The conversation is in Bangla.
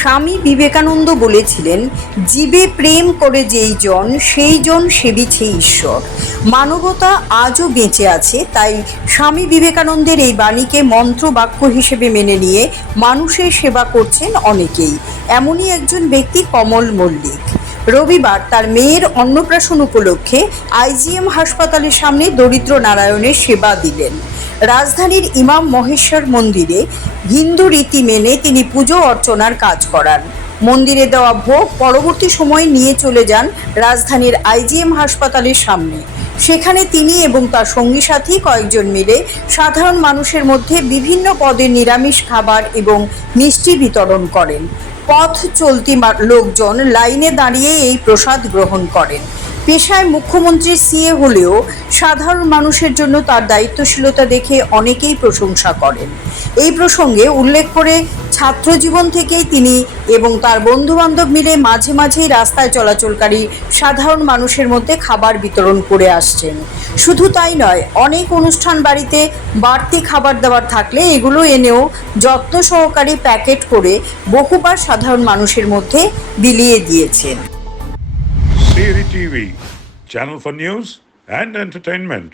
স্বামী বিবেকানন্দ বলেছিলেন, জীবে প্রেম করে যেই জন সেই জন সেবিছে ঈশ্বর। মানবতা আজও বেঁচে আছে, তাই স্বামী বিবেকানন্দের এই বাণীকে মন্ত্র বাক্য হিসেবে মেনে নিয়ে মানুষের সেবা করছেন অনেকেই। এমনই একজন ব্যক্তি কমল মল্লিক। রবিবার তার মেয়ের অন্নপ্রাশন উপলক্ষে আইজিএম হাসপাতালের সামনে দরিদ্র নারায়ণের সেবা দিলেন। রাজধানীর ইমাম মহেশ্বর মন্দিরে হিন্দু রীতি মেনে তিনি পুজো অর্চনার কাজ করান। মন্দিরে দেওয়া ভোগ পরবর্তী সময়ে নিয়ে চলে যান রাজধানীর আইজিএম হাসপাতালের সামনে। সেখানে তিনি এবং তার সঙ্গী সাথী কয়েকজন মিলে সাধারণ মানুষের মধ্যে বিভিন্ন পদের নিরামিষ খাবার এবং মিষ্টি বিতরণ করেন। পথ চলতি লোকজন লাইনে দাঁড়িয়ে এই প্রসাদ গ্রহণ করেন। পেশায় মুখ্যমন্ত্রীর সিএ হলেও সাধারণ মানুষের জন্য তার দায়িত্বশীলতা দেখে অনেকেই প্রশংসা করেন। এই প্রসঙ্গে উল্লেখ করে ছাত্র জীবন থেকেই তিনি এবং তার বন্ধুবান্ধব মিলে মাঝে মাঝেই রাস্তায় চলাচলকারী সাধারণ মানুষের মধ্যে খাবার বিতরণ করে আসছেন। শুধু তাই নয়, অনেক অনুষ্ঠান বাড়িতে বাড়তি খাবার দাবার থাকলে এগুলো এনেও যত্ন সহকারে প্যাকেট করে বহুবার সাধারণ মানুষের মধ্যে বিলিয়ে দিয়েছেন। Siri TV, channel for news and entertainment.